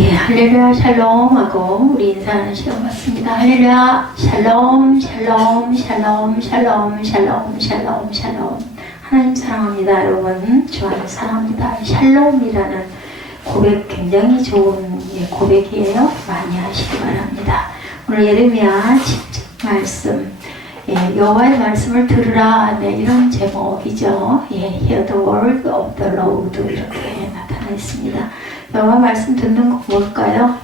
예, 할렐루야 샬롬 하고 우리 인사하는 시간 같습니다. 할렐루야 샬롬 샬롬 샬롬 샬롬 샬롬 샬롬 샬롬. 하나님 사랑합니다. 여러분 주 안에 사랑합니다. 샬롬이라는 고백 굉장히 좋은 고백이에요. 많이 하시기 바랍니다. 오늘 예레미야 10장 말씀, 여호와의 말씀을 들으라, 이런 제목이죠. Hear the word of the Lord, 이렇게 나타나 있습니다. 여호와 말씀 듣는 거 뭘까요?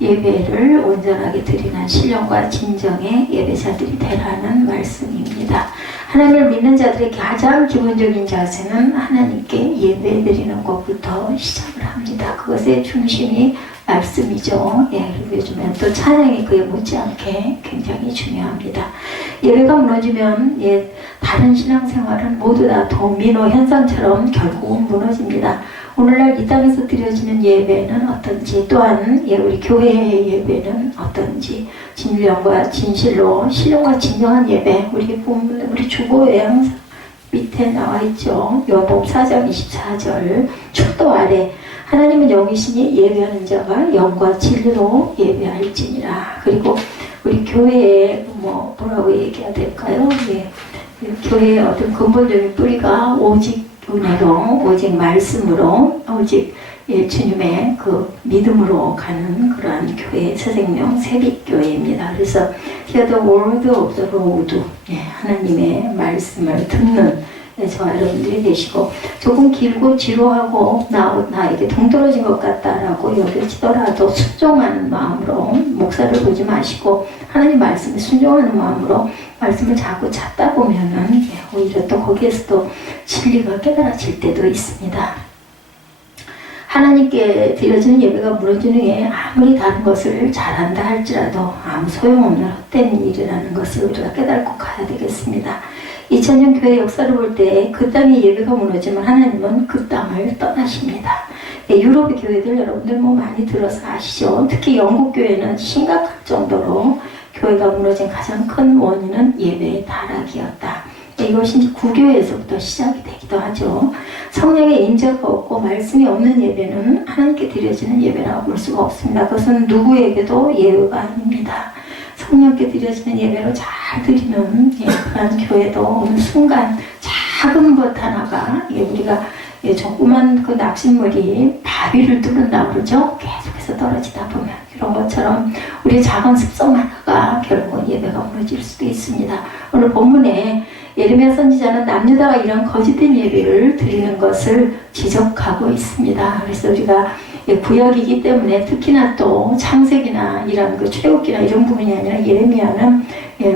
예배를 온전하게 드리는 신령과 진정의 예배자들이 되라는 말씀입니다. 하나님을 믿는 자들의 가장 기본적인 자세는 하나님께 예배 드리는 것부터 시작을 합니다. 그것의 중심이 말씀이죠. 그리고 요즘엔 또 찬양이 그에 못지않게 굉장히 중요합니다. 예배가 무너지면 다른 신앙생활은 모두 다 도미노 현상처럼 결국은 무너집니다. 오늘날 이 땅에서 드려지는 예배는 어떤지, 또한 우리 교회의 예배는 어떤지, 진령과 진실로 신령과 진정한 예배, 우리 주보에 항상 밑에 나와 있죠. 요한복음 4장 24절 축도 아래 하나님은 영이시니 예배하는 자가 영과 진리로 예배할지니라. 그리고 우리 교회에 뭐라고 얘기해야 될까요? 교회의 어떤 근본적인 뿌리가 오직 은혜로, 오직 말씀으로, 오직 주님의 그 믿음으로 가는 그러한 교회, 새생명 새빛교회입니다. 그래서 Hear the word of the Lord, 하나님의 말씀을 듣는 저와 여러분들이 되시고, 조금 길고 지루하고 나에게 동떨어진 것 같다라고 여겨지더라도 순종하는 마음으로 목사를 보지 마시고 하나님 말씀에 순종하는 마음으로 말씀을 자꾸 찾다 보면은 오히려 또 거기에서도 진리가 깨달아질 때도 있습니다. 하나님께 드려지는 예배가 무너지는 후에 아무리 다른 것을 잘한다 할지라도 아무 소용없는 헛된 일이라는 것을 우리가 깨닫고 가야 되겠습니다. 2000년 교회 역사를 볼 때 그 땅의 예배가 무너지면 하나님은 그 땅을 떠나십니다. 유럽의 교회들 여러분들 많이 들어서 아시죠? 특히 영국 교회는 심각할 정도로 교회가 무너진 가장 큰 원인은 예배의 타락이었다. 이것이 이제 구교에서부터 시작이 되기도 하죠. 성령의 인자가 없고 말씀이 없는 예배는 하나님께 드려지는 예배라고 볼 수가 없습니다. 그것은 누구에게도 예외가 아닙니다. 성령께 드려지는 예배로 잘 드리는 그런 교회도 어느 순간 작은 것 하나가 우리가 조그만 그 낙심물이 바위를 뚫는다고 그러죠. 계속해서 떨어지다 보면 이런 것처럼 우리의 작은 습성 하나가 결국은 예배가 무너질 수도 있습니다. 오늘 본문에 예레미야 선지자는 남유다가 이런 거짓된 예배를 드리는 것을 지적하고 있습니다. 그래서 우리가 구약이기 때문에 특히나 또 창세기나 이런 그 출애굽기나 이런 부분이 아니라 예레미야는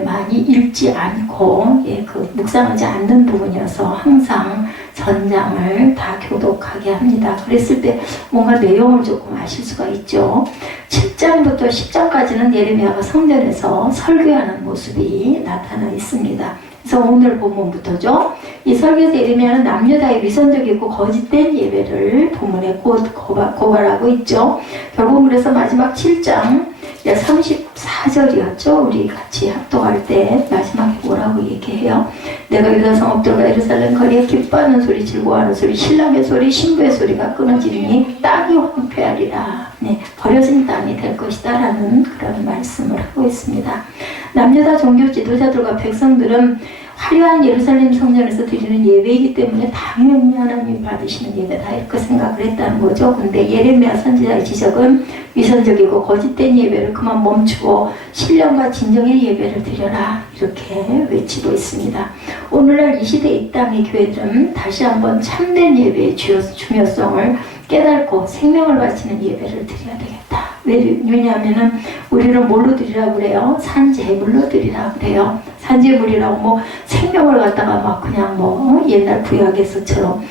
많이 읽지 않고 묵상하지 않는 부분이어서 항상 전장을 다 교독하게 합니다. 그랬을 때 뭔가 내용을 조금 아실 수가 있죠. 7장부터 10장까지는 예레미야가 성전에서 설교하는 모습이 나타나 있습니다. 그래서 오늘 본문부터죠. 이 설교에서 예레미야는 남유다의 위선적이고 거짓된 예배를 본문에 고발하고 있죠. 결국 그래서 마지막 7장 34절이었죠. 우리 같이 합독할 때 마지막에 뭐라고 얘기해요? 내가 유다 성읍들과 예루살렘 거리에 기뻐하는 소리, 즐거워하는 소리, 신랑의 소리, 신부의 소리가 끊어지니 땅이 황폐하리라. 버려진 땅이 될 것이다 라는 그런 말씀을 하고 있습니다. 남유다 종교 지도자들과 백성들은 화려한 예루살렘 성전에서 드리는 예배이기 때문에 당연히 하나님 받으시는 예배다 이렇게 생각을 했다는 거죠. 근데 예레미야 선지자의 지적은 위선적이고 거짓된 예배를 그만 멈추고 신령과 진정의 예배를 드려라 이렇게 외치고 있습니다. 오늘날 이 시대 이 땅의 교회들은 다시 한번 참된 예배의 중요성을 깨닫고 생명을 바치는 예배를 드려야 되겠다. 왜냐하면은 우리는 뭘로 드리라고 그래요? 산재물로 드리라고 그래요. 산재물이라고 생명을 갖다가 막 그냥 옛날 구약에서처럼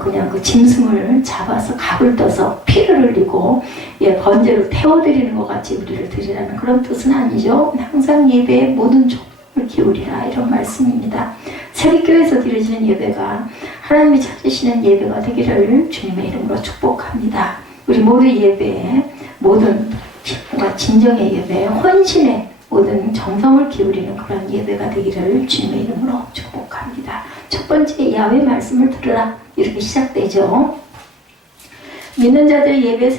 그냥 그 짐승을 잡아서 각을 떠서 피를 흘리고 번제로 태워드리는 것 같이 우리를 드리라는 그런 뜻은 아니죠. 항상 예배에 모든 족을 기울이라 이런 말씀입니다. 새벽교회에서 드려지는 예배가 하나님이 찾으시는 예배가 되기를 주님의 이름으로 축복합니다. 우리 모두 예배에 모든 진정의 예배, 헌신의 모든 정성을 기울이는 그런 예배가 되기를 주님의 이름으로 축복합니다. 첫 번째 야훼 말씀을 들으라 이렇게 시작되죠. 믿는 자들의 예배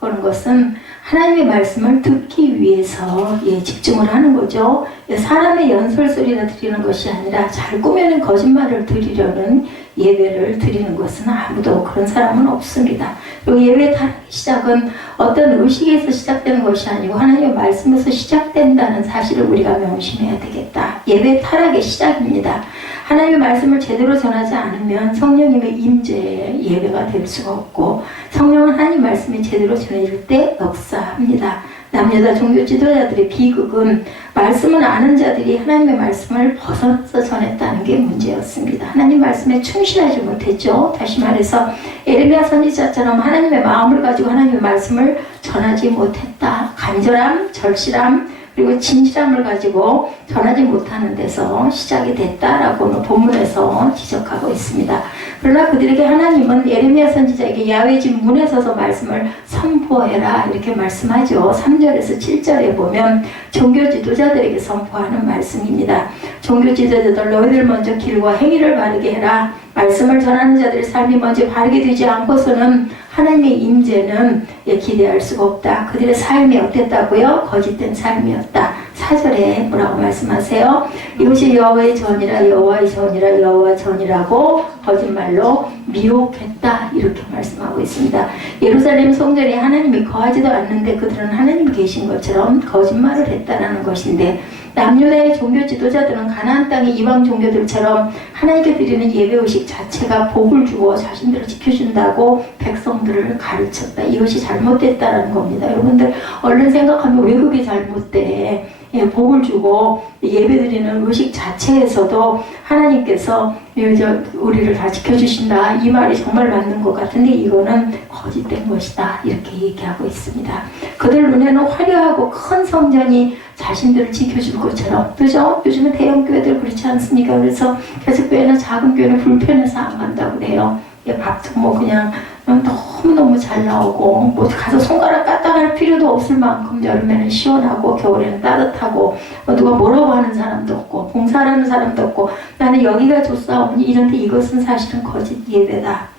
그런 것은 하나님의 말씀을 듣기 위해서 집중을 하는 거죠. 사람의 연설소리를 드리는 것이 아니라 잘 꾸며낸 거짓말을 드리려는 예배를 드리는 것은 아무도 그런 사람은 없습니다. 그리고 예배 타락의 시작은 어떤 의식에서 시작되는 것이 아니고 하나님의 말씀에서 시작된다는 사실을 우리가 명심해야 되겠다. 예배 타락의 시작입니다. 하나님의 말씀을 제대로 전하지 않으면 성령님의 임재에 예배가 될 수가 없고, 성령은 하나님 말씀이 제대로 전해질 때 역사합니다. 남여자 종교 지도자들의 비극은 말씀은 아는 자들이 하나님의 말씀을 벗어나서 전했다는 게 문제였습니다. 하나님 말씀에 충실하지 못했죠. 다시 말해서 에레미야 선지자처럼 하나님의 마음을 가지고 하나님의 말씀을 전하지 못했다. 간절함, 절실함, 그리고 진실함을 가지고 전하지 못하는 데서 시작이 됐다라고 본문에서 지적하고 있습니다. 그러나 그들에게 하나님은 에레미야 선지자에게 야훼 집 문에 서서 말씀을 선포해라 이렇게 말씀하죠. 3절에서 7절에 보면 종교 지도자들에게 선포하는 말씀입니다. 종교 지도자들, 너희들 먼저 길과 행위를 바르게 해라. 말씀을 전하는 자들의 삶이 먼저 바르게 되지 않고서는 하나님의 임재는 기대할 수가 없다. 그들의 삶이 어땠다고요? 거짓된 삶이었다. 4절에 뭐라고 말씀하세요? 이것이 여호와의 전이라, 여호와의 전이라, 여호와 전이라고 거짓말로 미혹했다. 이렇게 말씀하고 있습니다. 예루살렘 성전에 하나님이 거하지도 않는데 그들은 하나님이 계신 것처럼 거짓말을 했다라는 것인데, 남유다의 종교 지도자들은 가나안 땅의 이방 종교들처럼 하나님께 드리는 예배의식 자체가 복을 주고 자신들을 지켜준다고 백성들을 가르쳤다. 이것이 잘못됐다는 겁니다. 여러분들 얼른 생각하면 왜 그게 잘못돼? 복을 주고 예배드리는 의식 자체에서도 하나님께서 우리를 다 지켜주신다. 이 말이 정말 맞는 것 같은데 이거는 거짓된 것이다. 이렇게 얘기하고 있습니다. 그들 눈에는 화려하고 큰 성전이 자신들을 지켜줄 것처럼, 그죠? 요즘은 대형 교회들 그렇지 않습니까? 그래서 개척교회는 작은 교회는 불편해서 안 간다고 그래요. 밥도 뭐 그냥 너무너무 잘 나오고 뭐 가서 손가락 까딱할 필요도 없을 만큼 여름에는 시원하고 겨울에는 따뜻하고 누가 뭐라고 하는 사람도 없고 봉사하는 사람도 없고 나는 여기가 좋사오니 이런데 이것은 사실은 거짓 예배다.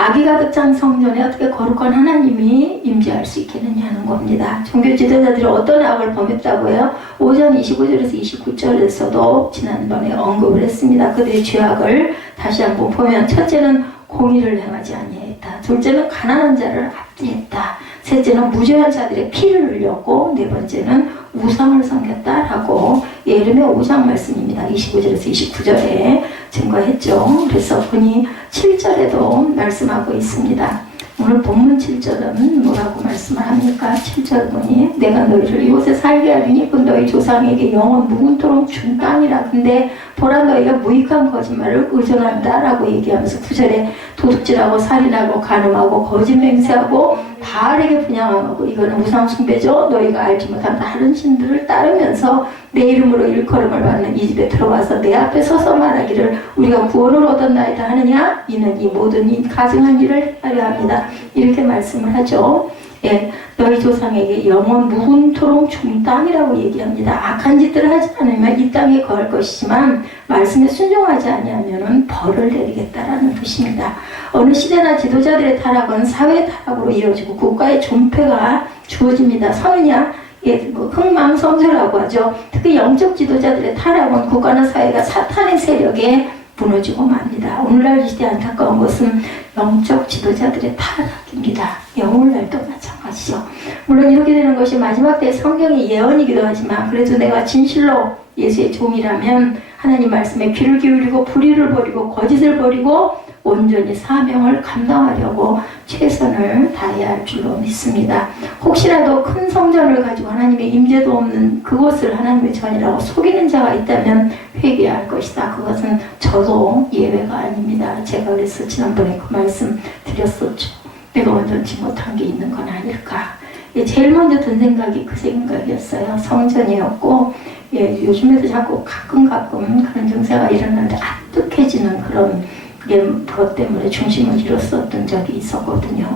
악이 가득 찬 성전에 어떻게 거룩한 하나님이 임재할 수 있겠느냐는 겁니다. 종교 지도자들이 어떤 악을 범했다고 해요? 5장 25절에서 29절에서도 지난번에 언급을 했습니다. 그들의 죄악을 다시 한번 보면, 첫째는 공의를 행하지 아니했다. 둘째는 가난한 자를 압제했다. 셋째는 무죄한 자들의 피를 흘렸고, 네 번째는 우상을 섬겼다라고 예레미야 5장 말씀입니다. 25절에서 29절에 증거했죠. 그래서 보니 7절에도 말씀하고 있습니다. 오늘 본문 7절은 뭐라고 말씀을 합니까? 7절 보니 내가 너희를 이곳에 살게 하리니 그 너희 조상에게 영원 무궁토록 준 땅이라. 근데 보라 너희가 무익한 거짓말을 의존한다 라고 얘기하면서 9절에 도둑질하고 살인하고 간음하고 거짓 맹세하고 바알에게 분향하고, 이거는 우상숭배죠. 너희가 알지 못한 다른 신들을 따르면서 내 이름으로 일컬음을 받는 이 집에 들어와서 내 앞에 서서 말하기를 우리가 구원을 얻었나이다 하느냐? 이는 이 모든 이 가증한 일을 하려 합니다. 이렇게 말씀을 하죠. 너희 조상에게 영원 무궁토록 준 땅이라고 얘기합니다. 악한 짓들을 하지 않으면 이 땅에 거할 것이지만 말씀에 순종하지 아니하면 벌을 내리겠다라는 뜻입니다. 어느 시대나 지도자들의 타락은 사회 타락으로 이어지고 국가의 존폐가 주어집니다. 성이냐? 흥망성쇠라고 하죠. 특히 영적 지도자들의 타락은 국가나 사회가 사탄의 세력에 무너지고 맙니다. 오늘날 이 시대 안타까운 것은 영적 지도자들의 타락입니다. 오늘날도 마찬가지죠. 물론 이렇게 되는 것이 마지막 때 성경의 예언이기도 하지만, 그래도 내가 진실로 예수의 종이라면 하나님 말씀에 귀를 기울이고 불의를 버리고 거짓을 버리고 온전히 사명을 감당하려고 최선을 다해야 할 줄로 믿습니다. 혹시라도 큰 성전을 가지고 하나님의 임재도 없는 그곳을 하나님의 전이라고 속이는 자가 있다면 회개해야 할 것이다. 그것은 저도 예외가 아닙니다. 제가 그래서 지난번에 그 말씀 드렸었죠. 내가 온전치 못한 게 있는 건 아닐까. 제일 먼저 든 생각이 그 생각이었어요. 성전이었고, 요즘에도 자꾸 가끔 그런 증세가 일어나는데 아득해지는 그런 그것 때문에 중심을 잃었었던 적이 있었거든요.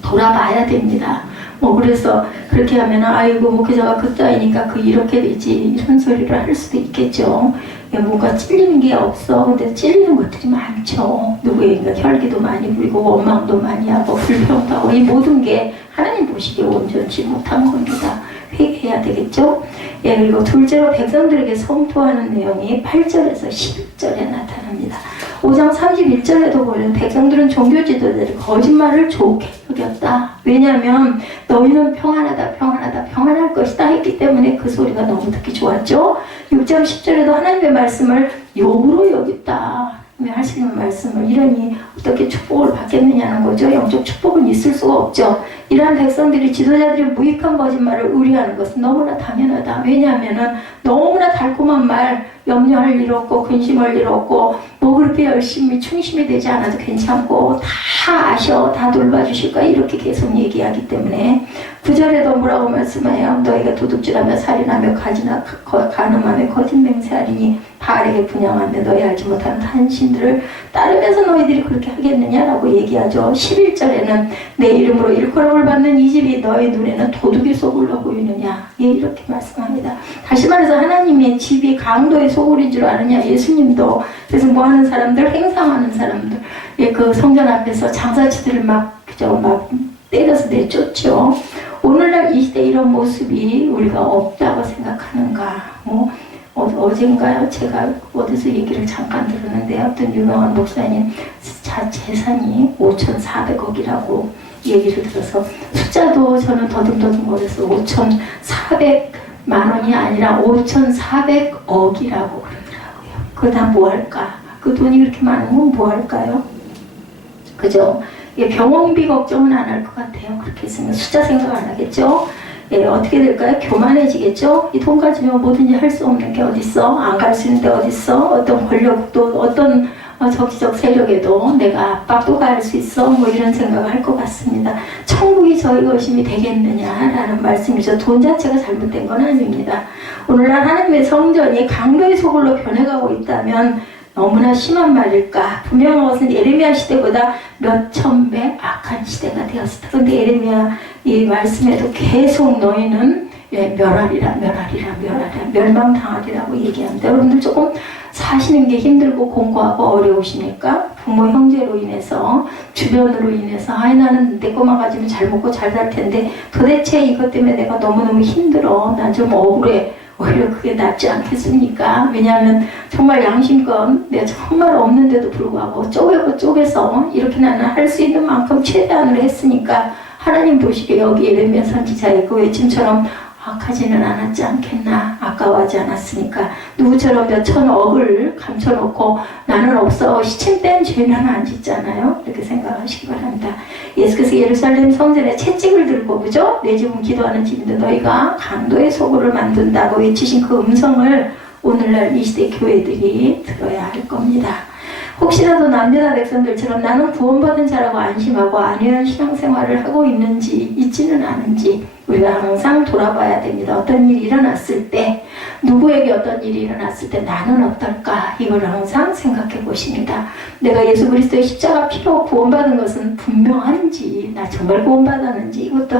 돌아봐야 됩니다. 그래서 그렇게 하면 아이고 목회자가 그따위니까 이렇게 되지 이런 소리를 할 수도 있겠죠. 뭔가 찔리는 게 없어. 근데 찔리는 것들이 많죠. 누구에게 혈기도 많이 부리고 원망도 많이 하고 불평도 하고 이 모든 게 하나님 보시기에 온전치 못한 겁니다. 회개해야 되겠죠? 예, 그리고 둘째로 백성들에게 성토하는 내용이 8절에서 11절에 나타납니다. 5장 31절에도 보면 백성들은 종교 지도자들이 거짓말을 좋게 여겼다. 왜냐하면 너희는 평안하다 평안하다 평안할 것이다 했기 때문에 그 소리가 너무 듣기 좋았죠. 6장 10절에도 하나님의 말씀을 욕으로 여겼다. 하시는 말씀을 이러니 어떻게 축복을 받겠느냐는 거죠. 영적 축복은 있을 수가 없죠. 이러한 백성들이 지도자들이 무익한 거짓말을 의뢰하는 것은 너무나 당연하다. 왜냐하면 너무나 달콤한 말, 염려할 일 없고 근심할 일 없고 뭐 그렇게 열심히 충심이 되지 않아도 괜찮고 다 아셔, 다 돌봐주실 거야 이렇게 계속 얘기하기 때문에 9절에도 뭐라고 말씀해요? 너희가 도둑질하며 살인하며 간음하며 거짓 맹세하리니 바알에게 분양하며 너희 알지 못하는 탄신들을 따르면서 너희들이 그렇게 하겠느냐라고 얘기하죠. 11절에는 내 이름으로 일컬음을 받는 이 집이 너희 눈에는 도둑의 소굴로 보이느냐, 예, 이렇게 말씀합니다. 다시 말해서 하나님의 집이 강도의 소굴인 줄 아느냐. 예수님도 그래서 뭐 하는 사람들, 행상하는 사람들, 예, 그 성전 앞에서 장사치들을 막 때려서 내쫓죠. 오늘날 이 시대 이런 모습이 우리가 없다고 생각하는가? 어젠가요? 제가 어디서 얘기를 잠깐 들었는데 어떤 유명한 목사님 재산이 5,400억이라고 얘기를 들어서 숫자도 저는 더듬더듬거려서 5,400만 원이 아니라 5,400억이라고 그러더라고요. 그러다 뭐 할까? 그 돈이 그렇게 많으면 뭐 할까요? 그죠? 병원비 걱정은 안 할 것 같아요. 그렇게 했으면 숫자 생각 안 하겠죠? 예, 어떻게 될까요? 교만해지겠죠? 이 돈 가지면 뭐든지 할 수 없는 게 어딨어? 안 갈 수 있는 데 어딨어? 어떤 권력도 어떤 적지적 세력에도 내가 압박도 가할 수 있어? 뭐 이런 생각을 할 것 같습니다. 천국이 저희 것임이 되겠느냐라는 말씀이죠. 돈 자체가 잘못된 건 아닙니다. 오늘날 하나님의 성전이 강도의 소굴로 변해가고 있다면 너무나 심한 말일까? 분명한 것은 예레미야 시대보다 몇천 배 악한 시대가 되었다. 그런데 예레미야 이 말씀에도 계속 너희는 멸하리라 멸망당하리라고 얘기합니다. 여러분들 조금 사시는 게 힘들고 공부하고 어려우시니까 부모 형제로 인해서 주변으로 인해서 나는 내 것만 가지면 잘 먹고 잘 살 텐데 도대체 이것 때문에 내가 너무너무 힘들어. 난 좀 억울해. 오히려 그게 낫지 않겠습니까? 왜냐하면 정말 양심껏 내가 정말 없는데도 불구하고 쪼개서 이렇게 나는 할 수 있는 만큼 최대한으로 했으니까 하나님 보시기에 여기 예레미야 선지자의 그 외침처럼 악하지는 않았지 않겠나. 아까워하지 않았으니까 누구처럼 몇천억을 감춰놓고 나는 없어 시침 뺀 죄는 안 짓잖아요. 이렇게 생각하시기 바랍니다. 예수께서 예루살렘 성전에 채찍을 들고 그죠? 내 집은 기도하는 집인데 너희가 강도의 소굴을 만든다고 외치신 그 음성을 오늘날 이 시대 교회들이 들어야 할 겁니다. 혹시라도 남유다 백성들처럼 나는 구원받은 자라고 안심하고 안위한 신앙생활을 하고 있지는 않은지 우리가 항상 돌아봐야 됩니다. 어떤 일이 일어났을 때, 누구에게 어떤 일이 일어났을 때 나는 어떨까? 이걸 항상 생각해 보십니다. 내가 예수 그리스도의 십자가 피로 구원받은 것은 분명한지, 나 정말 구원받았는지 이것도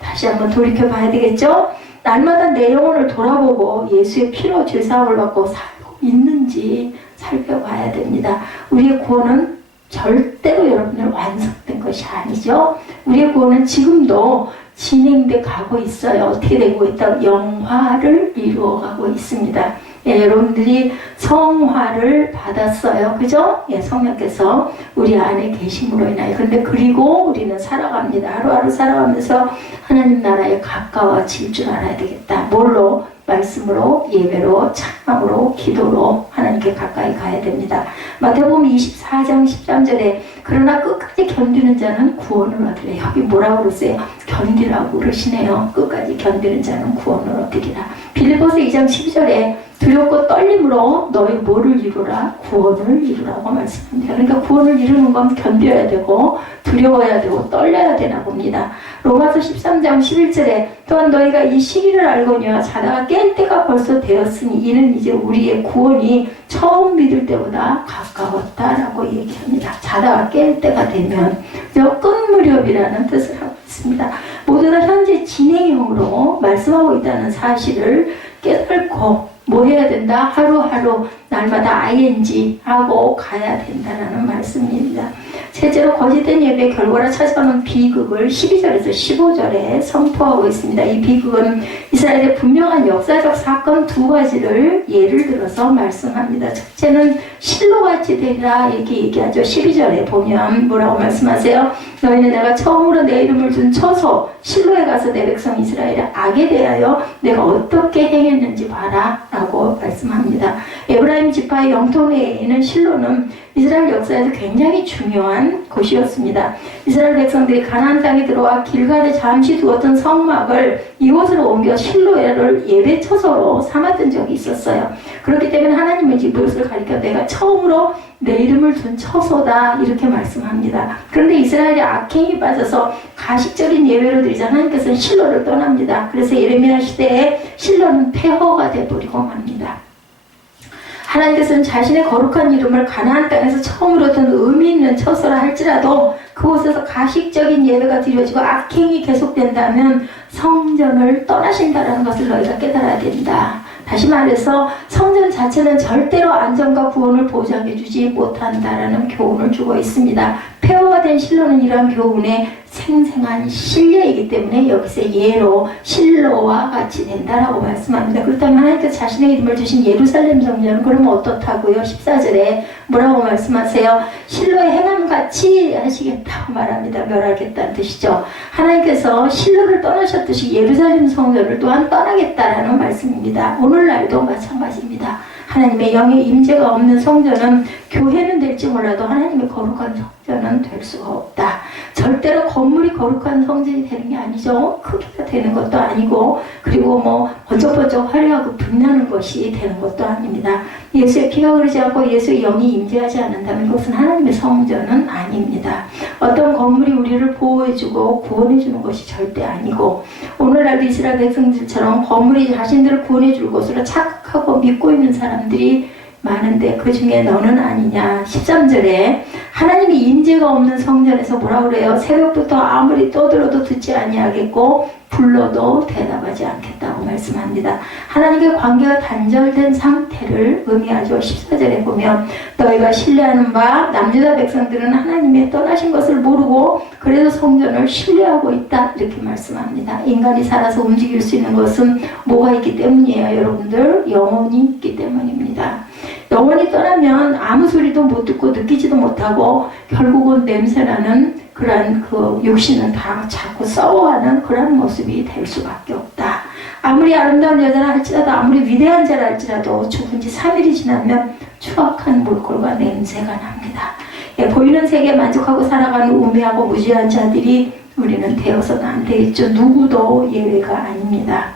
다시 한번 돌이켜 봐야 되겠죠? 날마다 내 영혼을 돌아보고 예수의 피로 죄사함을 받고 살고 있는지 살펴봐야 됩니다. 우리의 구원은 절대로 여러분들 완성된 것이 아니죠. 우리의 구원은 지금도 진행돼 가고 있어요. 어떻게 되고 있다? 영화를 이루어가고 있습니다. 예, 여러분들이 성화를 받았어요. 그죠? 예, 성령께서 우리 안에 계심으로 인하여. 근데 그리고 우리는 살아갑니다. 하루하루 살아가면서 하나님 나라에 가까워질 줄 알아야 되겠다. 뭘로? 말씀으로, 예배로, 찬양으로, 기도로 하나님께 가까이 가야 됩니다. 마태복음 24장 13절에 그러나 끝까지 견디는 자는 구원을 얻으리라. 여기 뭐라고 그러세요? 견디라고 그러시네요. 끝까지 견디는 자는 구원을 얻으리라. 빌립보서 2장 12절에 두렵고 떨림으로 너희 뭐를 이루라? 구원을 이루라고 말씀합니다. 그러니까 구원을 이루는 건 견뎌야 되고 두려워야 되고 떨려야 되나 봅니다. 로마서 13장 11절에 또한 너희가 이 시기를 알거니와 자다가 깰 때가 벌써 되었으니 이는 이제 우리의 구원이 처음 믿을 때보다 가까웠다라고 얘기합니다. 자다가 깰 때가 되면 끝 무렵이라는 뜻을 하고 있습니다. 모두 다 현재 진행형으로 말씀하고 있다는 사실을 깨닫고 뭐 해야 된다? 하루하루 날마다 ing 하고 가야 된다는 말씀입니다. 실제로 거짓된 예배 결과를 찾아오는 비극을 12절에서 15절에 선포하고 있습니다. 이 비극은 이스라엘의 분명한 역사적 사건 두 가지를 예를 들어서 말씀합니다. 첫째는 실로같이 되리라 이렇게 얘기하죠. 12절에 보면 뭐라고 말씀하세요? 너희는 내가 처음으로 내 이름을 둔 처소 실로에 가서 내 백성 이스라엘의 악에 대하여 내가 어떻게 행했는지 봐라 라고 말씀합니다. 에브라임 지파의 영토내에 있는 실로는 이스라엘 역사에서 굉장히 중요한 곳이었습니다. 이스라엘 백성들이 가나안 땅에 들어와 길갈에 잠시 두었던 성막을 이곳으로 옮겨 실로를 예배 처소로 삼았던 적이 있었어요. 그렇기 때문에 하나님은 이곳을 가리켜 내가 처음으로 내 이름을 둔 처소다 이렇게 말씀합니다. 그런데 이스라엘이 악행이 빠져서 가식적인 예배로 드리자 하나님께서는 실로를 떠납니다. 그래서 예레미야 시대에 실로는 폐허가 되어버리고 맙니다. 하나님께서는 자신의 거룩한 이름을 가나안 땅에서 처음으로 둔 의미 있는 처소라 할지라도 그곳에서 가식적인 예배가 드려지고 악행이 계속된다면 성전을 떠나신다는 것을 너희가 깨달아야 된다. 다시 말해서 성전 자체는 절대로 안전과 구원을 보장해주지 못한다라는 교훈을 주고 있습니다. 폐허가 된 실로는 이러한 교훈의 생생한 신뢰이기 때문에 여기서 예로 실로와 같이 된다라고 말씀합니다. 그렇다면 하나님께서 자신의 이름을 주신 예루살렘 성전은 그러면 어떻다고요? 14절에 뭐라고 말씀하세요? 실로의 행함같이 하시겠다고 말합니다. 멸하겠다는 뜻이죠. 하나님께서 실로를 떠나셨듯이 예루살렘 성전을 또한 떠나겠다라는 말씀입니다. 오늘날도 마찬가지입니다. 하나님의 영의 임재가 없는 성전은 교회는 될지 몰라도 하나님의 거룩한 성전은 될 수가 없다. 절대로 건물이 거룩한 성전이 되는 게 아니죠. 크기가 되는 것도 아니고 그리고 뭐 번쩍번쩍 화려하고 빛나는 것이 되는 것도 아닙니다. 예수의 피가 흐르지 않고 예수의 영이 임재하지 않는다면 그것은 하나님의 성전은 아닙니다. 어떤 건물이 우리를 보호해주고 구원해주는 것이 절대 아니고 오늘날도 이스라엘 백성들처럼 건물이 자신들을 구원해줄 것으로 착각하고 믿고 있는 사람들이 많은데 그 중에 너는 아니냐. 13절에 하나님의 임재가 없는 성전에서 뭐라 그래요? 새벽부터 아무리 떠들어도 듣지 아니하겠고 불러도 대답하지 않겠다고 말씀합니다. 하나님과 관계가 단절된 상태를 의미하죠. 14절에 보면 너희가 신뢰하는 바 남유다 백성들은 하나님의 떠나신 것을 모르고 그래도 성전을 신뢰하고 있다 이렇게 말씀합니다. 인간이 살아서 움직일 수 있는 것은 뭐가 있기 때문이에요? 여러분들 영혼이 있기 때문입니다. 영혼이 떠나면 아무 소리도 못 듣고 느끼지도 못하고 결국은 냄새나는 그런 그 육신은 다 자꾸 썩어가는 그런 모습이 될 수밖에 없다. 아무리 아름다운 여자라 할지라도 아무리 위대한 자라 할지라도 죽은 지 3일이 지나면 추악한 몰골과 냄새가 납니다. 예, 보이는 세계에 만족하고 살아가는 우매하고 무지한 자들이 우리는 되어서는 안 되겠죠. 누구도 예외가 아닙니다.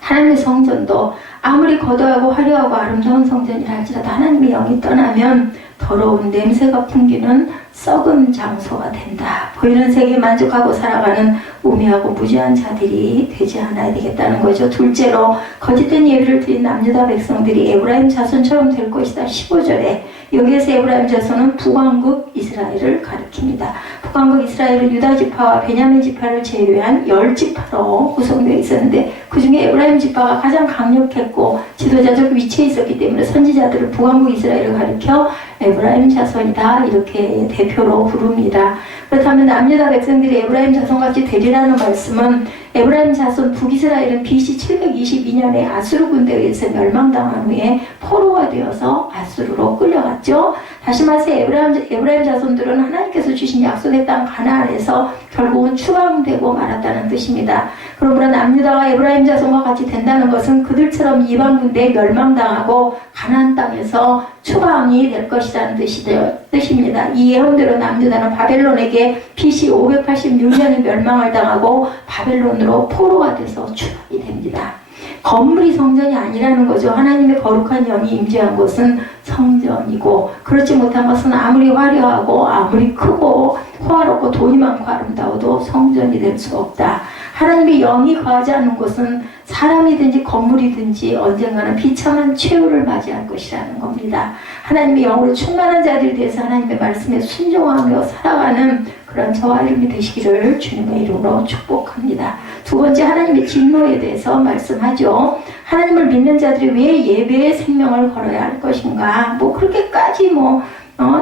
하나님의 성전도 아무리 거대하고 화려하고 아름다운 성전이라 할지라도 하나님의 영이 떠나면 더러운 냄새가 풍기는 썩은 장소가 된다. 보이는 세계에 만족하고 살아가는 우매하고 무지한 자들이 되지 않아야 되겠다는 거죠. 둘째로 거짓된 예배를 드린 남유다 백성들이 에브라임 자손처럼 될 것이다. 15절에 여기에서 에브라임 자손은 북왕국 이스라엘을 가리킵니다. 북왕국 이스라엘은 유다 지파와 베냐민 지파를 제외한 10지파로 구성되어 있었는데 그 중에 에브라임 지파가 가장 강력했고 지도자적 위치에 있었기 때문에 선지자들을 북왕국 이스라엘을 가리켜 에브라임 자손이다 이렇게 대표로 부릅니다. 그렇다면 남유다 백성들이 에브라임 자손같이 되리라는 말씀은 에브라임 자손 북이스라엘은 BC 722년에 아수르 군대에 의해서 멸망당한 후에 포로가 되어서 아수르로 끌려갔죠. 다시 말해서 에브라임 자손들은 하나님께서 주신 약속의 땅 가나안에서 결국은 추방되고 말았다는 뜻입니다. 그러므로 남유다와 에브라임 자손과 같이 된다는 것은 그들처럼 이방 군대에 멸망당하고 가나안 땅에서 추방이 될 것이라는 뜻입니다. 이 예언대로 남유다는 바벨론에게 BC 586년에 멸망을 당하고 바벨론으로 포로가 돼서 추방이 됩니다. 건물이 성전이 아니라는 거죠. 하나님의 거룩한 영이 임재한 곳은 성전이고 그렇지 못한 것은 아무리 화려하고 아무리 크고 호화롭고 돈이 많고 아름다워도 성전이 될 수 없다. 하나님의 영이 거하지 않는 곳은 사람이든지 건물이든지 언젠가는 비참한 최후를 맞이할 것이라는 겁니다. 하나님의 영으로 충만한 자들에 대해서 하나님의 말씀에 순종하며 살아가는 그런 저와 여러분이 되시기를 주님의 이름으로 축복합니다. 두 번째, 하나님의 진노에 대해서 말씀하죠. 하나님을 믿는 자들이 왜 예배의 생명을 걸어야 할 것인가? 뭐 그렇게까지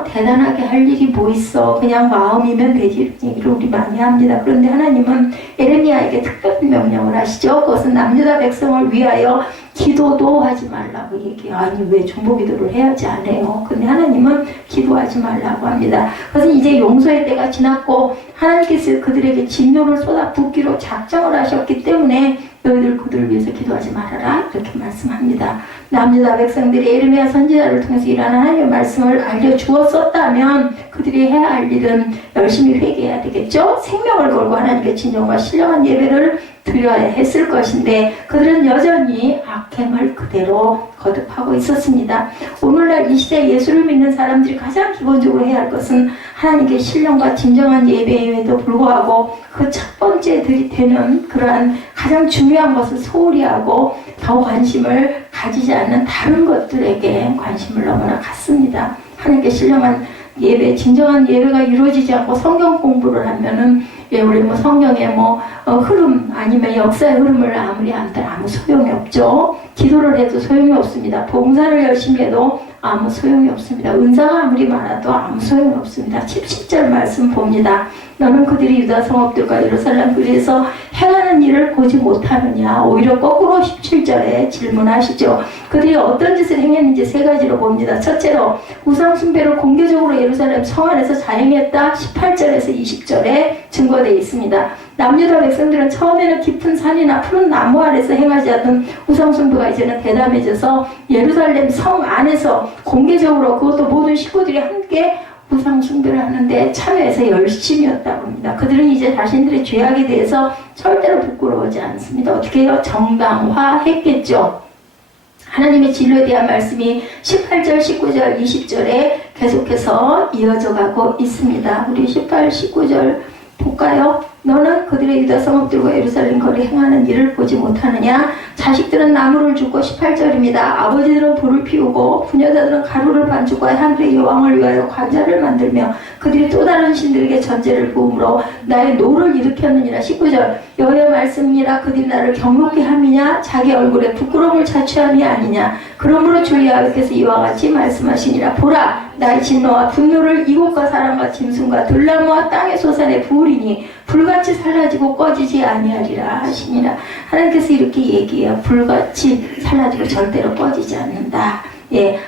대단하게 할 일이 뭐 있어. 그냥 마음이면 되지. 얘기를 우리 많이 합니다. 그런데 하나님은 에레미야에게 특별한 명령을 하시죠. 그것은 남유다 백성을 위하여 기도도 하지 말라고 얘기해요. 아니, 왜 중보기도를 해야지 안 해요? 근데 하나님은 기도하지 말라고 합니다. 그래서 이제 용서의 때가 지났고 하나님께서 그들에게 진노를 쏟아붓기로 작정을 하셨기 때문에 너희들 그들을 위해서 기도하지 말아라, 이렇게 말씀합니다. 남유다 백성들이 에르미야 선지자를 통해서 일하는 하나님의 말씀을 알려주었었다면 그들이 해야 할 일은 열심히 회개해야 되겠죠. 생명을 걸고 하나님의 진정과 신령한 예배를 드려야 했을 것인데 그들은 여전히 악행을 그대로 거듭하고 있었습니다. 오늘날 이 시대 예수를 믿는 사람들이 가장 기본적으로 해야 할 것은 하나님께 신령과 진정한 예배임에도 불구하고 그 첫 번째 되는 그러한 가장 중요한 것을 소홀히 하고 더 관심을 가지지 않는 다른 것들에게 관심을 너무나 갖습니다. 하나님께 신령한 예배, 진정한 예배가 이루어지지 않고 성경 공부를 하면은 우리 성경의 흐름 아니면 역사의 흐름을 아무리 안들 아무 소용이 없죠. 기도를 해도 소용이 없습니다. 봉사를 열심히 해도 아무 소용이 없습니다. 은사가 아무리 많아도 아무 소용이 없습니다. 17절 말씀 봅니다. 너는 그들이 유다 성읍들과 예루살렘 거리에서 행하는 일을 보지 못하느냐. 오히려 거꾸로 17절에 질문하시죠. 그들이 어떤 짓을 행했는지 세 가지로 봅니다. 첫째로 우상 숭배를 공개적으로 예루살렘 성 안에서 자행했다. 18절에서 20절에 증거되어 있습니다. 남유다 백성들은 처음에는 깊은 산이나 푸른 나무 아래서 행하지 않던 우상 숭배가 이제는 대담해져서 예루살렘 성 안에서 공개적으로 그것도 모든 식구들이 함께 우상 숭배를 하는데 참여해서 열심이었다고 합니다. 그들은 이제 자신들의 죄악에 대해서 절대로 부끄러워하지 않습니다. 어떻게 해요? 정당화했겠죠. 하나님의 진로에 대한 말씀이 18절, 19절, 20절에 계속해서 이어져 가고 있습니다. 우리 18, 19절 볼까요? 너는 그들의 유다 성읍들과 예루살렘 거리 행하는 일을 보지 못하느냐? 자식들은 나무를 줍고 18절입니다. 아버지들은 불을 피우고 부녀자들은 가루를 반죽과 하늘의 여왕을 위하여 과자를 만들며 그들이 또 다른 신들에게 전제를 부음으로 나의 노를 일으켰느니라. 19절 여호와의 말씀이라 그들이 나를 경롭게 함이냐? 자기 얼굴에 부끄러움을 자취함이 아니냐? 그러므로 주 여호와께서 이와 같이 말씀하시니라. 보라 나의 진노와 분노를 이곳과 사람과 짐승과 들나무와 땅의 소산에 부으리니 불같이 살라지고 꺼지지 아니하리라 하시니라. 하나님께서 이렇게 얘기해요. 불같이 살라지고 절대로 꺼지지 않는다.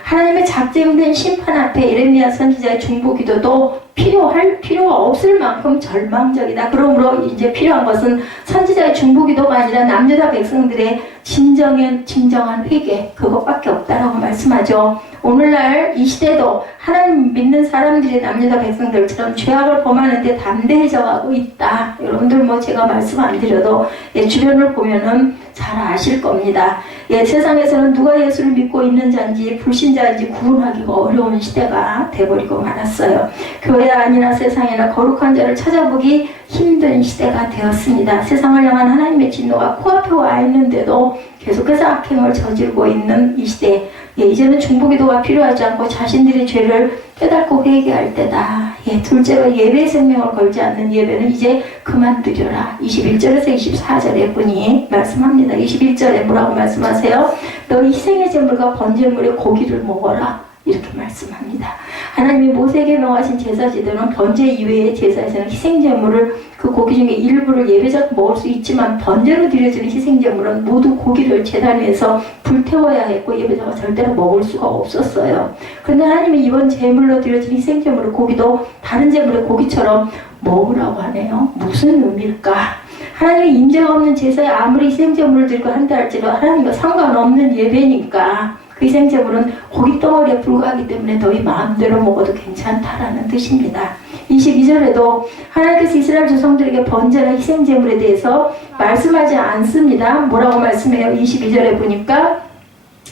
하나님의 작정된 심판 앞에 예레미야 선지자의 중보기도도 필요가 없을 만큼 절망적이다. 그러므로 이제 필요한 것은 선지자의 중보기도가 아니라 남유다 백성들의 진정한 회개, 그것밖에 없다라고 말씀하죠. 오늘날 이 시대도 하나님 믿는 사람들이 남유다 백성들처럼 죄악을 범하는데 담대해져 가고 있다. 여러분들 제가 말씀 안 드려도 주변을 보면은 잘 아실 겁니다. 세상에서는 누가 예수를 믿고 있는 자인지 불신자인지 구분하기가 어려운 시대가 돼버리고 말았어요. 교회 아니나 세상이나 거룩한 자를 찾아보기 힘든 시대가 되었습니다. 세상을 향한 하나님의 진노가 코앞에 와 있는데도 계속해서 악행을 저지르고 있는 이 시대, 이제는 중보기도가 필요하지 않고 자신들의 죄를 깨닫고 회개할 때다. 둘째로 예배의 생명을 걸지 않는 예배는 이제 그만두려라. 21절에서 24절에 분이 말씀합니다. 21절에 뭐라고 말씀하세요? 너 희생의 제물과 번제물의 고기를 먹어라. 이렇게 말씀합니다. 하나님이 모세에게 명하신 제사지들은 번제 이외의 제사에서는 희생제물을 그 고기 중에 일부를 예배자로 먹을 수 있지만 번제로 드려지는 희생제물은 모두 고기를 제단 위에서 불태워야 했고 예배자가 절대로 먹을 수가 없었어요. 그런데 하나님이 이번 제물로 드려진 희생제물의 고기도 다른 제물의 고기처럼 먹으라고 하네요. 무슨 의미일까? 하나님의 임재가 없는 제사에 아무리 희생제물을 들고 한다 할지라도 하나님과 상관없는 예배니까 그 희생제물은 고기 덩어리에 불과하기 때문에 너희 마음대로 먹어도 괜찮다라는 뜻입니다. 22절에도 하나님께서 이스라엘 조상들에게 번제나 희생제물에 대해서 말씀하지 않습니다. 뭐라고 말씀해요? 22절에 보니까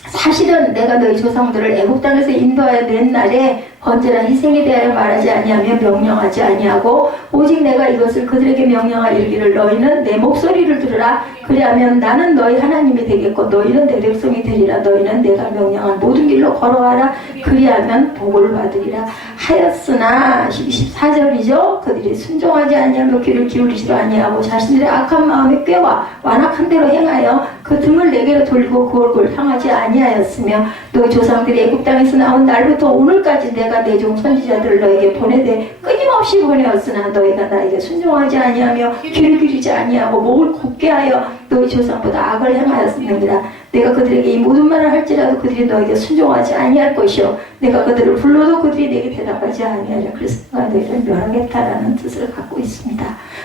사실은 내가 너희 조상들을 애굽 땅에서 인도하여 낸 날에 번제나 희생에 대하여 말하지 아니하며 명령하지 아니하고 오직 내가 이것을 그들에게 명령하여 이르기를 너희는 내 목소리를 들으라. 그리하면 나는 너희 하나님이 되겠고 너희는 내 백성이 되리라. 너희는 내가 명령한 모든 길로 걸어가라. 그리하면 복을 받으리라 하였으나 14절이죠. 그들이 순종하지 아니하며 귀를 기울이지도 아니하고 자신들의 악한 마음에 꾀와 완악한 대로 행하여 그 등을 내게로 돌리고 그 얼굴을 향하지 아니하였으며 너희 조상들이 애굽 땅에서 나온 날부터 오늘까지 내가 내 종 선지자들을 너에게 보내되 끊임없이 보내었으나 너희가 나에게 순종하지 아니하며 귀를 기울이지 아니하고 목을 굳게 하여 너희 조상보다 악을 행하였느니라. 내가 그들에게 이 모든 말을 할지라도 그들이 너에게 순종하지 아니할 것이요 내가 그들을 불러도 그들이 내게 대답하지 아니하리라. 그래서 내가 너희를 멸하겠다라는 뜻을 갖고 있습니다.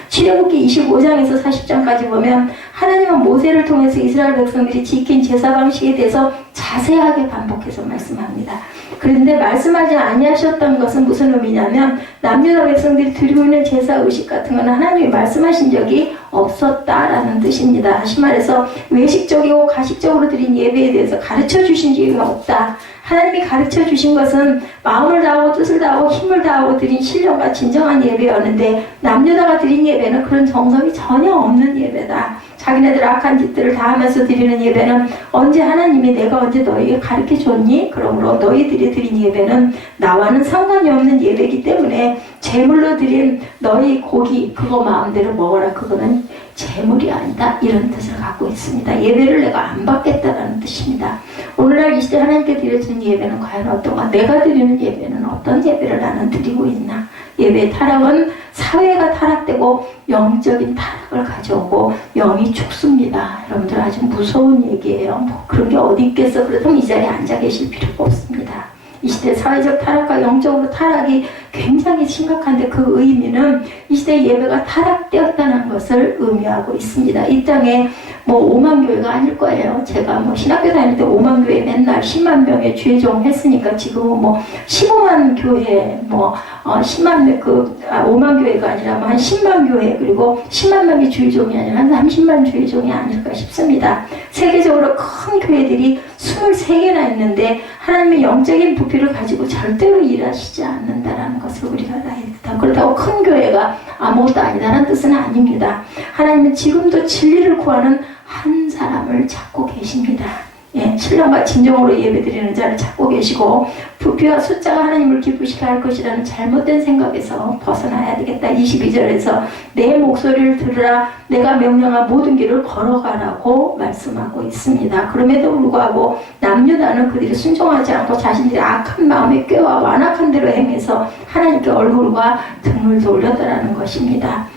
출애굽기 25장에서 40장까지 보면 하나님은 모세를 통해서 이스라엘 백성들이 지킨 제사 방식에 대해서 자세하게 반복해서 말씀합니다. 그런데 말씀하지 아니하셨던 것은 무슨 의미냐면 남유다 백성들이 드리고 있는 제사 의식 같은 건 하나님이 말씀하신 적이 없었다라는 뜻입니다. 다시 말해서 외식적이고 가식적으로 드린 예배에 대해서 가르쳐 주신 적이 없다. 하나님이 가르쳐 주신 것은 마음을 다하고 뜻을 다하고 힘을 다하고 드린 신령과 진정한 예배였는데 남유다가 드린 예배는 그런 정성이 전혀 없는 예배다. 자기네들 악한 짓들을 다 하면서 드리는 예배는 언제 하나님이 내가 언제 너희에게 가르쳐 줬니? 그러므로 너희들이 드린 예배는 나와는 상관이 없는 예배이기 때문에 제물로 드린 너희 고기 그거 마음대로 먹어라. 그거는 제물이 아니다. 이런 뜻을 갖고 있습니다. 예배를 내가 안 받겠다라는 뜻입니다. 오늘날 이 시대 하나님께 드려지는 예배는 과연 어떤가? 내가 드리는 예배는 어떤 예배를 나는 드리고 있나? 예배의 타락은 사회가 타락되고 영적인 타락을 가져오고 영이 죽습니다. 여러분들 아주 무서운 얘기예요. 뭐 그런 게 어디 있겠어. 그렇다면 이 자리에 앉아 계실 필요가 없습니다. 이 시대 사회적 타락과 영적으로 타락이 굉장히 심각한데 그 의미는 이 시대 예배가 타락되었다는 것을 의미하고 있습니다. 이 땅에 뭐 5만 교회가 아닐 거예요. 제가 뭐 신학교 다닐 때 5만 교회 맨날 10만 명의 주의종 했으니까 지금은 뭐 15만 교회 뭐 10만 명 5만 교회가 아니라 한 10만 교회 그리고 10만 명의 주의종이 아니라 한 30만 주의종이 아닐까 싶습니다. 세계적으로 큰 교회들이 23개나 있는데 하나님의 영적인 부피를 가지고 절대로 일하시지 않는다라는 것을 우리가 알아야 된다. 그렇다고 큰 교회가 아무것도 아니다라는 뜻은 아닙니다. 하나님은 지금도 진리를 구하는 한 사람을 찾고 계십니다. 예, 신령과 진정으로 예배드리는 자를 찾고 계시고 부피와 숫자가 하나님을 기쁘시게 할 것이라는 잘못된 생각에서 벗어나야 되겠다. 22절에서 내 목소리를 들으라 내가 명령한 모든 길을 걸어가라고 말씀하고 있습니다. 그럼에도 불구하고 남유다는 그들이 순종하지 않고 자신들의 악한 마음의 꾀와 완악한 대로 행해서 하나님께 얼굴과 등을 돌렸다라는 것입니다.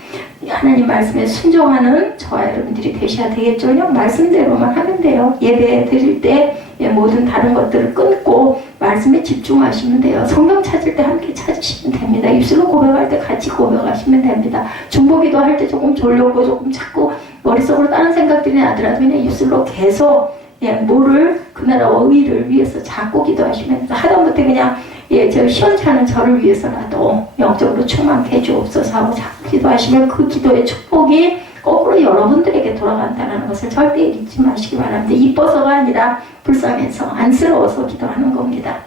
하나님 말씀에 순종하는 저와 여러분들이 되셔야 되겠죠. 그냥 말씀대로만 하면 돼요. 예배 드릴 때 모든 다른 것들을 끊고 말씀에 집중하시면 돼요. 성경 찾을 때 함께 찾으시면 됩니다. 입술로 고백할 때 같이 고백하시면 됩니다. 중보기도 할 때 조금 졸렸고 조금 자꾸 머릿속으로 다른 생각들이 나더라도 그냥 입술로 계속 뭐를 그 나라와 의를 위해서 자꾸 기도하시면 됩니다. 하다못해 그냥 저 시원찮은 저를 위해서라도 영적으로 충만케 해주옵소서 하고 자꾸 기도하시면 그 기도의 축복이 거꾸로 여러분들에게 돌아간다는 것을 절대 잊지 마시기 바랍니다. 이뻐서가 아니라 불쌍해서 안쓰러워서 기도하는 겁니다.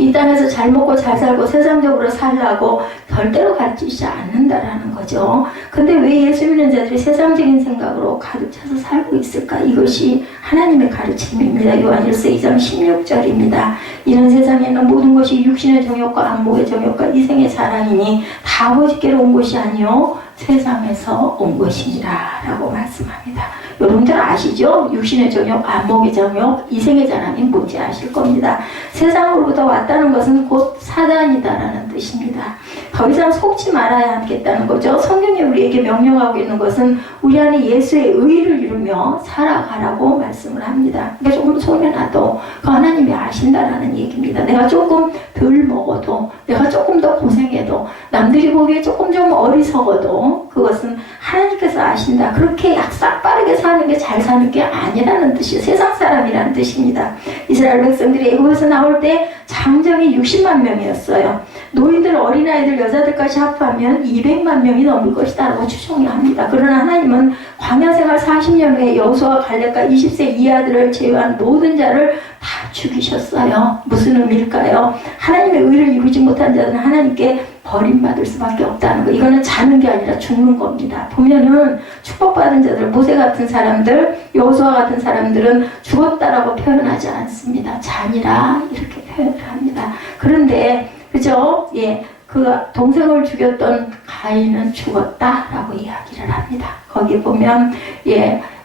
이 땅에서 잘 먹고 잘 살고 세상적으로 살라고 절대로 가르치지 않는다라는 거죠. 근데 왜 예수 믿는 자들이 세상적인 생각으로 가득 차서 살고 있을까? 이것이 하나님의 가르침입니다. 요한일서 2장 16절입니다. 이런 세상에는 모든 것이 육신의 정욕과 안목의 정욕과 이생의 사랑이니 다 아버지께로 온 것이 아니요 세상에서 온 것이니라 라고 말씀합니다. 여러분들 아시죠? 육신의 정욕, 안목의 정욕, 이생의 자랑이 뭔지 아실 겁니다. 세상으로부터 왔다는 것은 곧 사단이다라는 뜻입니다. 더 이상 속지 말아야 하겠다는 거죠. 성경이 우리에게 명령하고 있는 것은 우리 안에 예수의 의를 이루며 살아가라고 말씀을 합니다. 그러니까 조금 손해나도 그 하나님이 아신다라는 얘기입니다. 내가 조금 덜 먹어도 내가 조금 더 고생해도 남들이 보기에 조금 좀 어리석어도 그것은 하나님께서 아신다. 그렇게 싹 빠르게 사는 게 잘 사는 게 아니라는 뜻이에요. 세상 사람이라는 뜻입니다. 이스라엘 백성들이 애굽에서 나올 때 장정이 60만 명이었어요. 노인들, 어린아이들, 여자들까지 합하면 200만 명이 넘을 것이다 라고 추정이 합니다. 그러나 하나님은 광야생활 40년 후에 여호수아와 갈렙과 20세 이하들을 제외한 모든 자를 다 죽이셨어요. 무슨 의미일까요? 하나님의 의를 이루지 못한 자들은 하나님께 버림받을 수밖에 없다는 거. 이거는 자는 게 아니라 죽는 겁니다. 보면은 축복받은 자들, 모세 같은 사람들, 여호수아 같은 사람들은 죽었다라고 표현하지 않습니다. 잔이라 이렇게 표현을 합니다. 그런데 그죠? 예, 그 동생을 죽였던 가인은 죽었다라고 이야기를 합니다. 거기 보면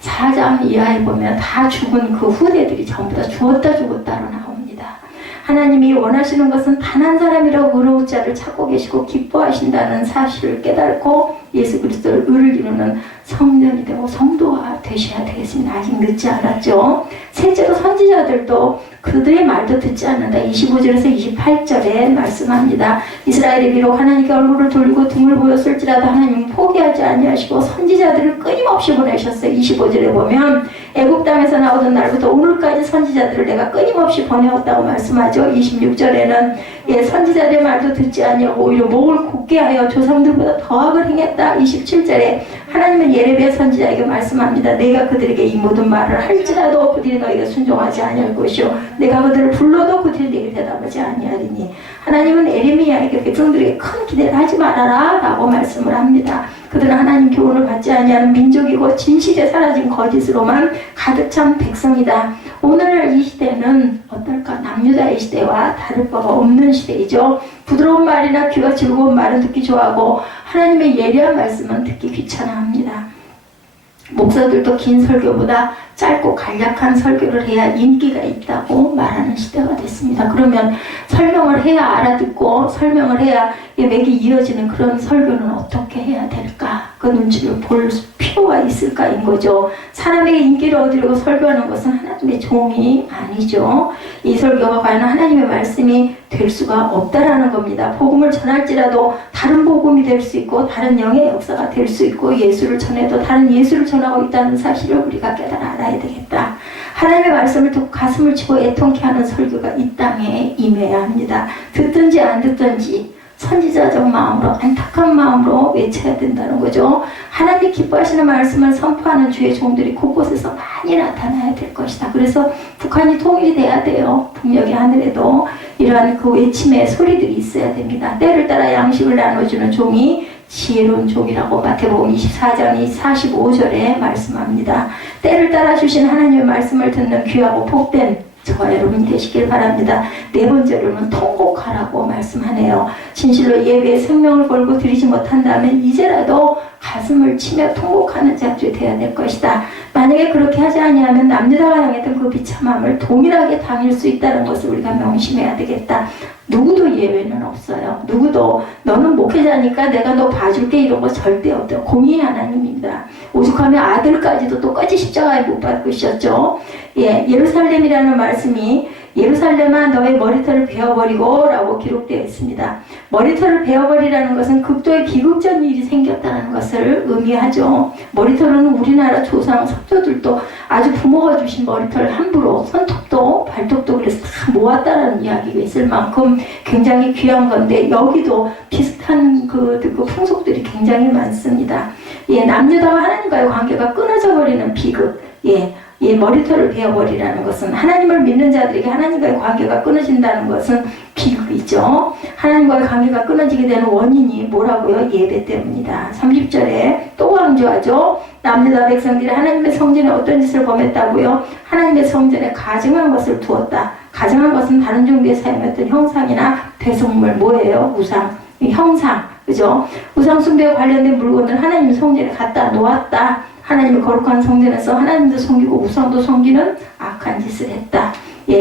4장 이하에 보면 다 죽은 그 후대들이 전부 다 죽었다로 나옵니다. 하나님이 원하시는 것은 단 한 사람이라고 의로운 자를 찾고 계시고 기뻐하신다는 사실을 깨닫고 예수 그리스도를 의를 이루는 성전이 되고 성도가 되셔야 되겠습니다. 아직 늦지 않았죠. 셋째로 선지자들도 그들의 말도 듣지 않는다. 25절에서 28절에 말씀합니다. 이스라엘이 비록 하나님께 얼굴을 돌리고 등을 보였을지라도 하나님은 포기하지 아니하시고 선지자들을 끊임없이 보내셨어요. 25절에 보면 애굽 땅에서 나오던 날부터 오늘까지 선지자들을 내가 끊임없이 보내었다고 말씀하죠. 26절에는 선지자들의 말도 듣지 아니하고 오히려 목을 굳게 하여 조상들보다 더악을 행했다. 27절에 하나님은 예레미야 선지자에게 말씀합니다. 내가 그들에게 이 모든 말을 할지라도 그들이 너에게 순종하지 아니할 것이요 내가 그들을 불러도 그들이 내게 대답하지 아니하리니 하나님은 예레미야에게 백성들에게 큰 기대를 하지 말아라 라고 말씀을 합니다. 그들은 하나님 교훈을 받지 아니하는 민족이고 진실에 사라진 거짓으로만 가득 찬 백성이다. 오늘 이 시대는 어떨까? 남유다의 시대와 다를 바가 없는 시대이죠. 부드러운 말이나 귀가 즐거운 말은 듣기 좋아하고 하나님의 예리한 말씀은 듣기 귀찮아합니다. 목사들도 긴 설교보다 짧고 간략한 설교를 해야 인기가 있다고 말하는 시대가 됐습니다. 그러면 설명을 해야 알아듣고 설명을 해야 맥이 이어지는 그런 설교는 어떻게 해야 될까? 그 눈치를 볼 필요가 있을까인 거죠. 사람에게 인기를 얻으려고 설교하는 것은 하나님의 종이 아니죠. 이 설교가 과연 하나님의 말씀이 될 수가 없다라는 겁니다. 복음을 전할지라도 다른 복음이 될 수 있고 다른 영의 역사가 될 수 있고 예수를 전해도 다른 예수를 전하고 있다는 사실을 우리가 깨달아 알아야 되겠다. 하나님의 말씀을 듣고 가슴을 치고 애통케 하는 설교가 이 땅에 임해야 합니다. 듣든지 안 듣든지 선지자적 마음으로 안타까운 마음으로 외쳐야 된다는 거죠. 하나님 기뻐하시는 말씀을 선포하는 주의 종들이 곳곳에서 많이 나타나야 될 것이다. 그래서 북한이 통일이 돼야 돼요. 북녘의 하늘에도 이러한 그 외침의 소리들이 있어야 됩니다. 때를 따라 양식을 나눠주는 종이 지혜로운 종이라고 마태복음 24장 45절에 말씀합니다. 때를 따라 주신 하나님의 말씀을 듣는 귀하고 복된 저와 여러분이 되시길 바랍니다. 네 번째로는 통곡하라고 말씀하네요. 진실로 예배에 생명을 걸고 드리지 못한다면 이제라도 가슴을 치며 통곡하는 자들이 되어야 될 것이다. 만약에 그렇게 하지 아니하면 남유다가 당했던 그 비참함을 동일하게 당할 수 있다는 것을 우리가 명심해야 되겠다. 누구도 예외는 없어요. 누구도 너는 목회자니까 내가 너 봐줄게 이런 거 절대 없대요. 공의의 하나님입니다. 오죽하면 아들까지도 똑같이 십자가에 못 박으셨죠. 예루살렘이라는 말씀이 예루살렘아 너의 머리털을 베어버리고 라고 기록되어 있습니다. 머리털을 베어버리라는 것은 극도의 비극적인 일이 생겼다는 것을 의미하죠. 머리털은 우리나라 조상 석조들도 아주 부모가 주신 머리털 함부로 손톱도 발톱도 그래서 다 모았다라는 이야기가 있을 만큼 굉장히 귀한 건데 여기도 비슷한 그 풍속들이 굉장히 많습니다. 남유다와 하나님과의 관계가 끊어져 버리는 비극, 머리털을 베어버리라는 것은 하나님을 믿는 자들에게 하나님과의 관계가 끊어진다는 것은 비극이죠. 하나님과의 관계가 끊어지게 되는 원인이 뭐라고요? 예배 때문이다. 30절에 또 강조하죠. 남유다 백성들이 하나님의 성전에 어떤 짓을 범했다고요? 하나님의 성전에 가증한 것을 두었다. 가증한 것은 다른 종교에 사용했던 형상이나 대속물 뭐예요? 우상, 형상, 그죠? 우상 숭배에 관련된 물건을 하나님 성전에 갖다 놓았다. 하나님의 거룩한 성전에서 하나님도 섬기고 우상도 섬기는 악한 짓을 했다.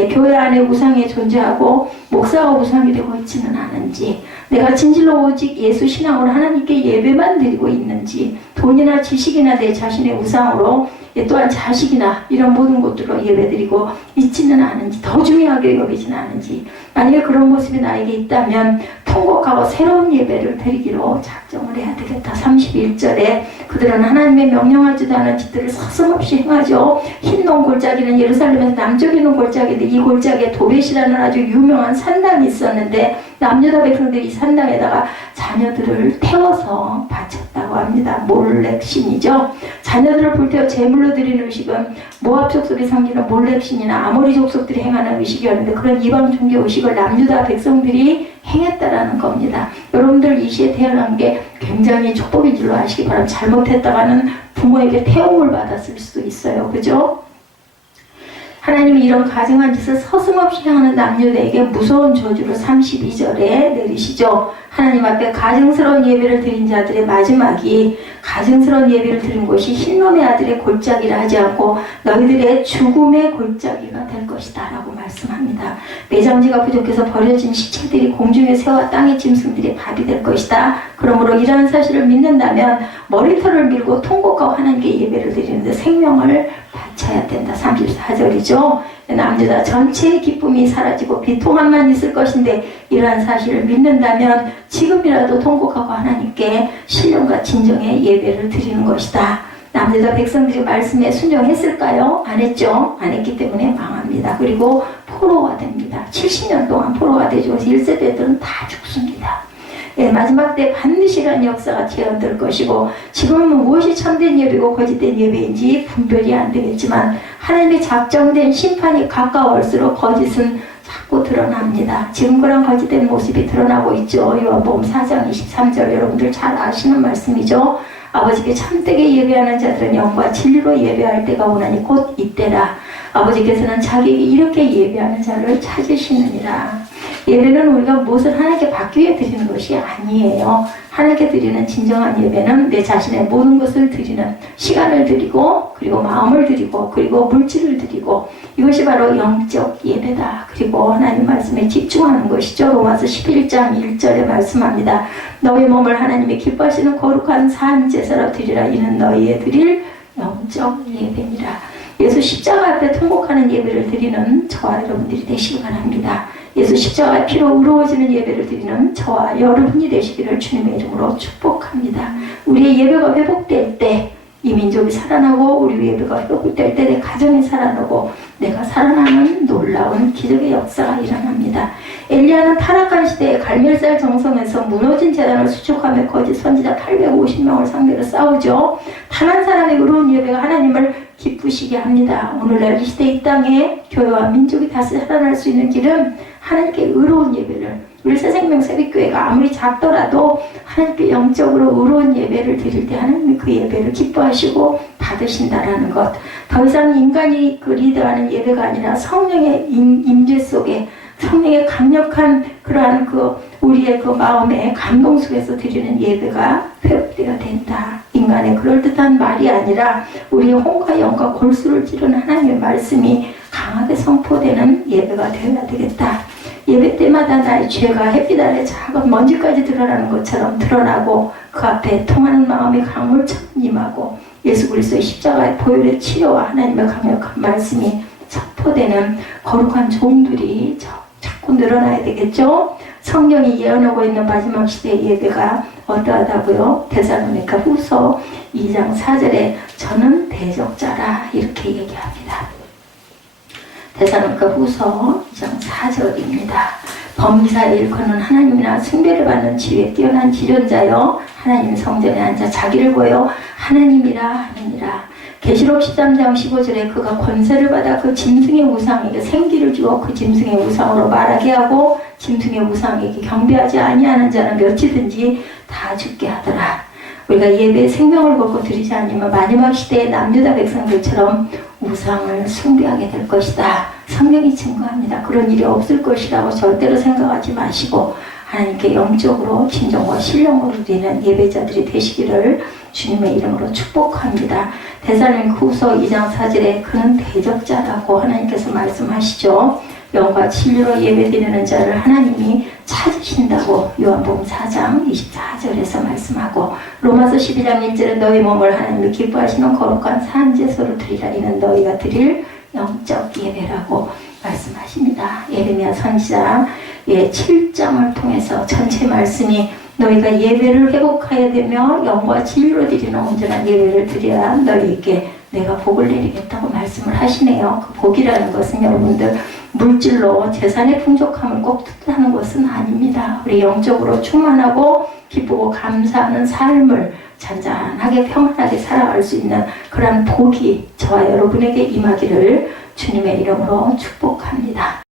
교회 안에 우상이 존재하고 목사가 우상이 되고 있지는 않은지, 내가 진실로 오직 예수 신앙으로 하나님께 예배만 드리고 있는지, 돈이나 지식이나 내 자신의 우상으로 또한 자식이나 이런 모든 것들로 예배드리고 있지는 않은지, 더 중요하게 여기지는 않은지, 만약에 그런 모습이 나에게 있다면 통곡하고 새로운 예배를 드리기로 작정을 해야 되겠다. 31절에 그들은 하나님의 명령하지도 않은 짓들을 서슴없이 행하죠. 흰동 골짜기는 예루살렘에서 남쪽에 있는 골짜기인데 이 골짜기에 도벳이라는 아주 유명한 산당이 있었는데 남유다 백성들이 이 산당에다가 자녀들을 태워서 바쳤다고 합니다. 몰렉신이죠. 자녀들을 불태워 제물로 드리는 의식은 모압 족속이 섬기는 몰렉신이나 아모리 족속들이 행하는 의식이었는데 그런 이방 종교 의식을 남유다 백성들이 행했다라는 겁니다. 여러분들 이 시에 태어난 게 굉장히 축복인 줄로 아시기 바랍니다. 잘못했다가는 부모에게 태움을 받았을 수도 있어요. 그죠? 하나님이 이런 가증한 짓을 서슴없이 행하는 남녀에게 무서운 저주를 32절에 내리시죠. 하나님 앞에 가증스러운 예배를 드린 자들의 마지막이 가증스러운 예배를 드린 곳이 흰놈의 아들의 골짜기라 하지 않고 너희들의 죽음의 골짜기가 될 것이다 라고 말씀합니다. 매장지가 부족해서 버려진 시체들이 공중의 새와 땅의 짐승들의 밥이 될 것이다. 그러므로 이러한 사실을 믿는다면 머리털을 밀고 통곡하고 하나님께 예배를 드리는데 생명을 바쳐야 된다. 34절이죠. 남유다 전체의 기쁨이 사라지고 비통함만 있을 것인데 이러한 사실을 믿는다면 지금이라도 통곡하고 하나님께 신령과 진정의 예배를 드리는 것이다. 남유다 백성들이 말씀에 순종했을까요? 안 했죠. 안 했기 때문에 망합니다. 그리고 포로가 됩니다. 70년 동안 포로가 되죠. 1세대들은 다 죽습니다. 예, 마지막 때 반드시 이런 역사가 재현될 것이고 지금은 무엇이 참된 예배고 거짓된 예배인지 분별이 안 되겠지만 하나님의 작정된 심판이 가까울수록 거짓은 자꾸 드러납니다. 지금 그런 거짓된 모습이 드러나고 있죠. 요한복음 4장 23절 여러분들 잘 아시는 말씀이죠. 아버지께 참되게 예배하는 자들은 영과 진리로 예배할 때가 오나니 곧 이때라. 아버지께서는 자기에게 이렇게 예배하는 자를 찾으시느니라. 예배는 우리가 무엇을 하나님께 받기 위해 드리는 것이 아니에요. 하나님께 드리는 진정한 예배는 내 자신의 모든 것을 드리는 시간을 드리고 그리고 마음을 드리고 그리고 물질을 드리고 이것이 바로 영적 예배다. 그리고 하나님 말씀에 집중하는 것이죠. 로마서 11장 1절에 말씀합니다. 너희 몸을 하나님이 기뻐하시는 거룩한 산 제사로 드리라. 이는 너희의 드릴 영적 예배니라. 예수 십자가 앞에 통곡하는 예배를 드리는 저와 여러분들이 되시기 바랍니다. 예수 십자가의 피로 의로워지는 예배를 드리는 저와 여러분이 되시기를 주님의 이름으로 축복합니다. 우리의 예배가 회복될 때 이 민족이 살아나고 우리 예배가 회복될 때 내 가정이 살아나고 내가 살아나는 놀라운 기적의 역사가 일어납니다. 엘리야는 타락한 시대에 갈멜살 정성에서 무너진 제단을 수축하며 거짓 선지자 850명을 상대로 싸우죠. 단 한 사람의 의로운 예배가 하나님을 기쁘시게 합니다. 오늘날 이 시대 이 땅에 교회와 민족이 다시 살아날 수 있는 길은 하나님께 의로운 예배를 우리 새생명 새벽교회가 아무리 작더라도 하나님께 영적으로 의로운 예배를 드릴 때 하나님이 그 예배를 기뻐하시고 받으신다라는 것. 더 이상 인간이 그 리드하는 예배가 아니라 성령의 임재 속에 성령의 강력한 그러한 그 우리의 그 마음의 감동 속에서 드리는 예배가 회복되어야 된다. 인간의 그럴듯한 말이 아니라 우리의 혼과 영과 골수를 찌르는 하나님의 말씀이 강하게 선포되는 예배가 되어야 되겠다. 예배 때마다 나의 죄가 햇빛 아래 작은 먼지까지 드러나는 것처럼 드러나고 그 앞에 통하는 마음이 강물처럼 임하고 예수 그리스도의 십자가의 보혈의 치료와 하나님의 강력한 말씀이 선포되는 거룩한 종들이 자꾸 늘어나야 되겠죠. 성경이 예언하고 있는 마지막 시대의 예배가 어떠하다고요? 데살로니가 후서 2장 4절에 저는 대적자라 이렇게 얘기합니다. 데살로니가 후서 2장 4절입니다. 범사에 일컫는 하나님이나 숭배를 받는 지위에 뛰어난 지존자여 하나님 성전에 앉아 자기를 보여 하나님이라 하느니라. 계시록 13장 15절에 그가 권세를 받아 그 짐승의 우상에게 생기를 주어 그 짐승의 우상으로 말하게 하고 짐승의 우상에게 경배하지 아니하는 자는 몇이든지 다 죽게 하더라. 우리가 예배에 생명을 걸고 드리지 않으면 마지막 시대의 남유다 백성들처럼 우상을 숭배하게 될 것이다. 성경이 증거합니다. 그런 일이 없을 것이라고 절대로 생각하지 마시고 하나님께 영적으로 진정과 신령으로 드리는 예배자들이 되시기를 주님의 이름으로 축복합니다. 데살로니가 후서 2장 4절에 그는 대적자라고 하나님께서 말씀하시죠. 영과 진리로 예배드리는 자를 하나님이 찾으신다고 요한복음 4장 24절에서 말씀하고 로마서 12장 1절에 너희 몸을 하나님이 기뻐하시는 거룩한 산제소로 드리라. 이는 너희가 드릴 영적 예배라고 말씀하십니다. 예레미야 선지자 7장을 통해서 전체 말씀이 너희가 예배를 회복해야 되며 영과 진리로 드리는 온전한 예배를 드려야 너희에게 내가 복을 내리겠다고 말씀을 하시네요. 그 복이라는 것은 여러분들 물질로 재산의 풍족함을 꼭 뜻하는 것은 아닙니다. 우리 영적으로 충만하고 기쁘고 감사하는 삶을 잔잔하게 평안하게 살아갈 수 있는 그런 복이 저와 여러분에게 임하기를 주님의 이름으로 축복합니다.